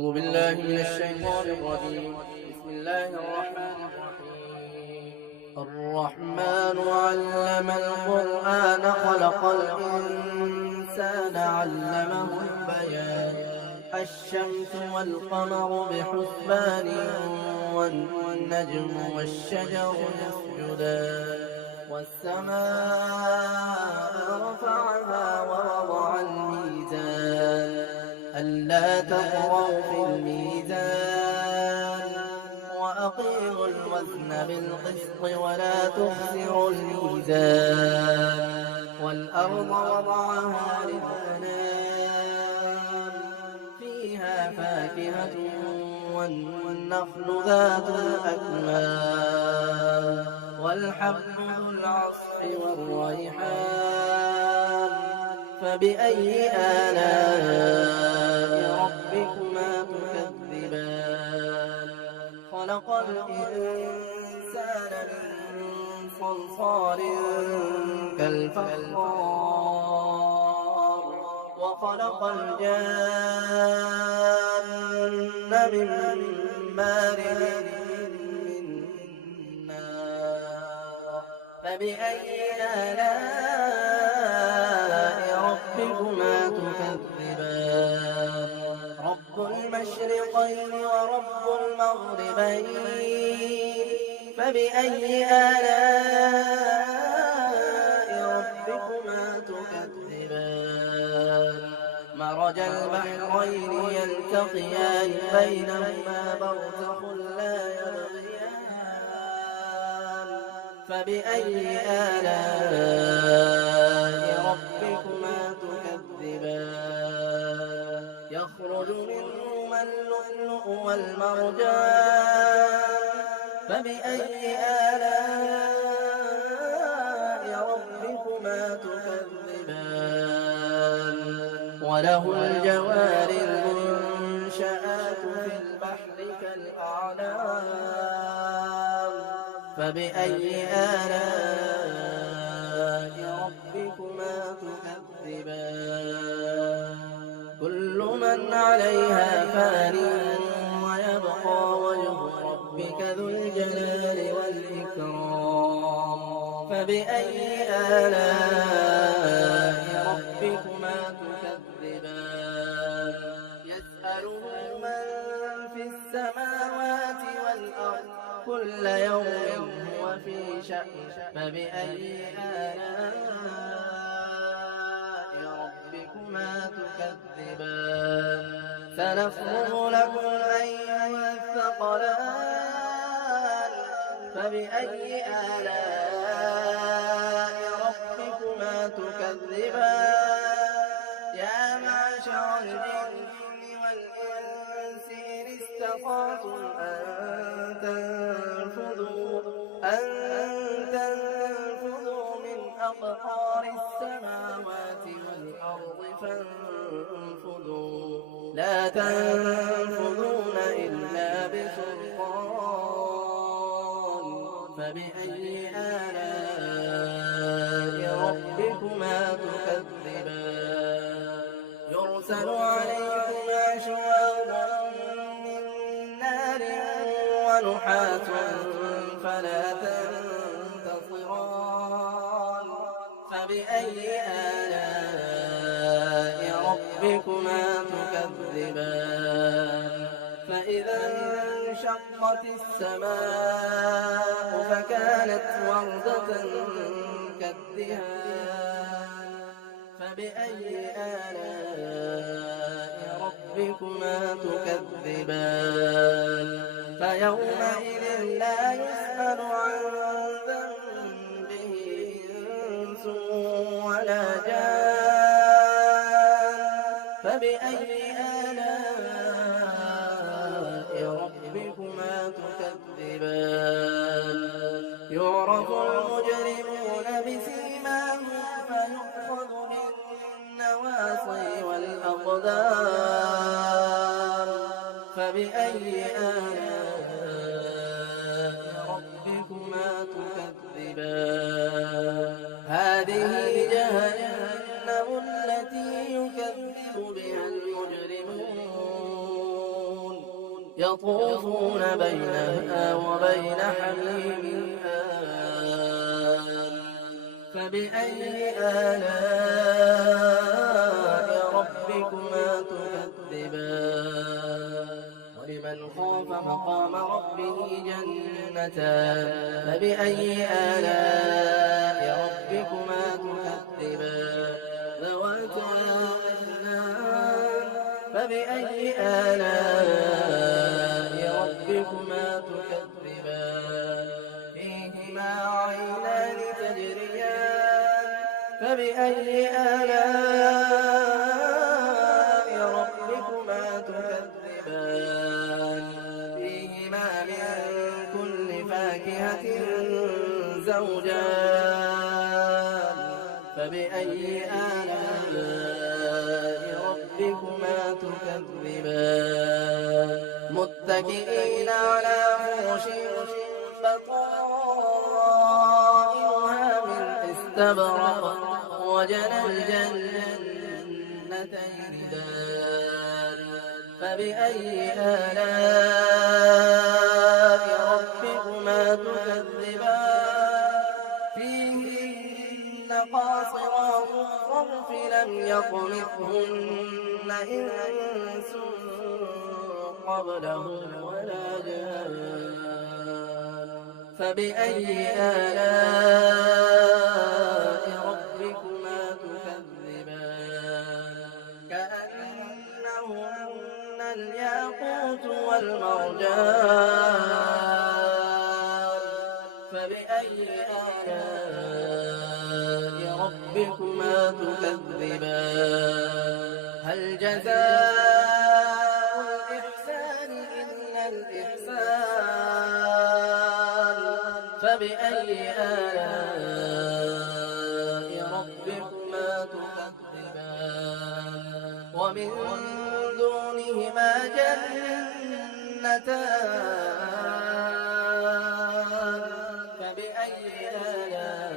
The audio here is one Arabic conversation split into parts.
أعوذ بالله من الشيطان الرجيم. بسم الله الرحمن الرحيم. الرحمن علم القرآن خلق الإنسان علمه البيان. الشمس والقمر بحسبان والنجم والشجر يسجدان والسماء رفعها ووضع الميزان ألا تطغوا في الميزان وأقيموا الوزن بالقسط ولا تخسروا الميزان والأرض وضعها للأنام فيها فاكهة والنخل ذات الأكمام والحب ذو العصف والريحان فبأي آلاء ربكما تكذبان خلق الإنسان من صلصال كالفخار وخلق الجان من مارج من نار فبأي آلاء ربكما تكذبان رب المشرقين ورب المغربين فبأي آلاء ربكما تكذبان مرج البحرين يلتقيان بينهما برزخ لا يبغيان فبأي آلاء ربكما تكذبان يخرج منهما اللؤلؤ والمرجان فبأي آلاء ربكما تكذبان وله الجوار المنشآت في البحر كالأعلام فبأي آلاء ربكما تكذبان كل من عليها فان ويبقى وجه ربك ذو الجلال والإكرام فبأي آلاء ربكما تكذبان يسأله من في السماوات والأرض كل يوم هو في شأن فبأي آلاء ربكما تكذبان سنفرغ لكم أيها الثقلان فبأي آلاء ربكما تكذبان يا معشر الجن والإنس إن استطعتم أن تنفذوا من أقطار السماوات والأرض فانفذوا لا تنفذون إلا بسلطان فبأي آلاء ربكما تكذبان يرسل عليكما شواظ من نار ونحاس فلا تنتصران فبأي آلاء ربكما تكذبان فإذا انشقت السماء فكانت وردة كالدهان فبأي آلاء ربكما تكذبان فيومئذ لا يسأل عن ذنبه إنس ولا جان فبأي آلاء ربكما تكذبان يعرف المجرمون بسيماهم فيؤخذ بالنواصي والأقدام فبأي آلاء ربكما تكذبان هذه جهنم التي يكذب بها المجرمون يطوفون بينها وبين حميم آن فبأي آلاء ربكما تكذبان ولمن خاف مقام ربه جنتان فبأي آلاء ربكما تكذبان ذواتا أفنان فبأي آلاء ربكما تكذبان فيهما عينان تجريان فبأي آلاء ربكما تكذبان فيهما من كل فاكهة زوجان فبأي آلاء ربكما تكذبان متكئين على فرش بطائنها من استبرق وجنى الجنتين دان فبأي آلاء ربكما تكذبان فيهن قاصرات الطرف لم يطمثهن إنس قبلهم ولا جان فبأي آلاء ربكما تكذبان كأنهن الياقوت والمرجان فبأي آلاء ربكما تكذبان هل جزاء الإحسان إلا الإحسان فبأي آلاء ربكما تكذبان ومن دونهما جنتان فبأي آلاء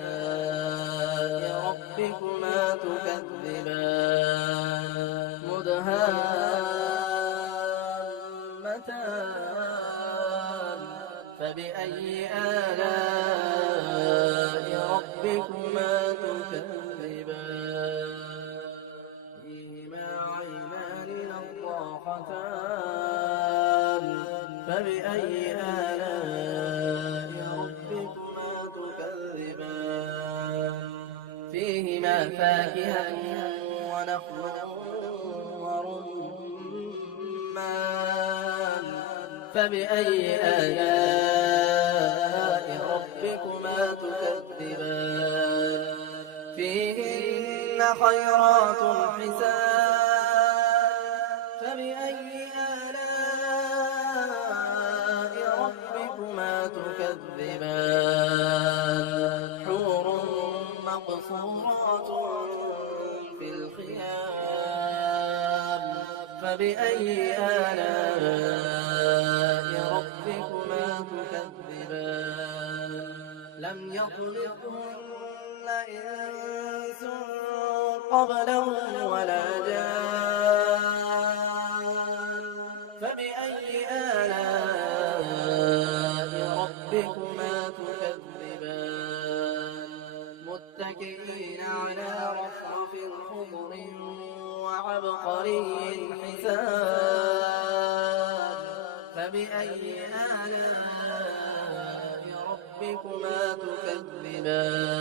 ربكما تكذبان مدهامتان فبأي آلاء ربكما تكذبان فيهما عينان نضاختان فبأي آلاء ربكما تكذبان فيهما فاكهة ونخل ورمان فبأي آلاء ربكما تكذبان فيهن خيرات حسان فبأي آلاء ربكما تكذبان حور مقصورات في الخيام فبأي آلاء ربكما تكذبان لم يطلقهن إنس قبلهم ولا جان فبأي آلاء ربكما تكذبان متكئين على رفرف خضر وعبقري حسان فبأي آلاء ربكما تكذبان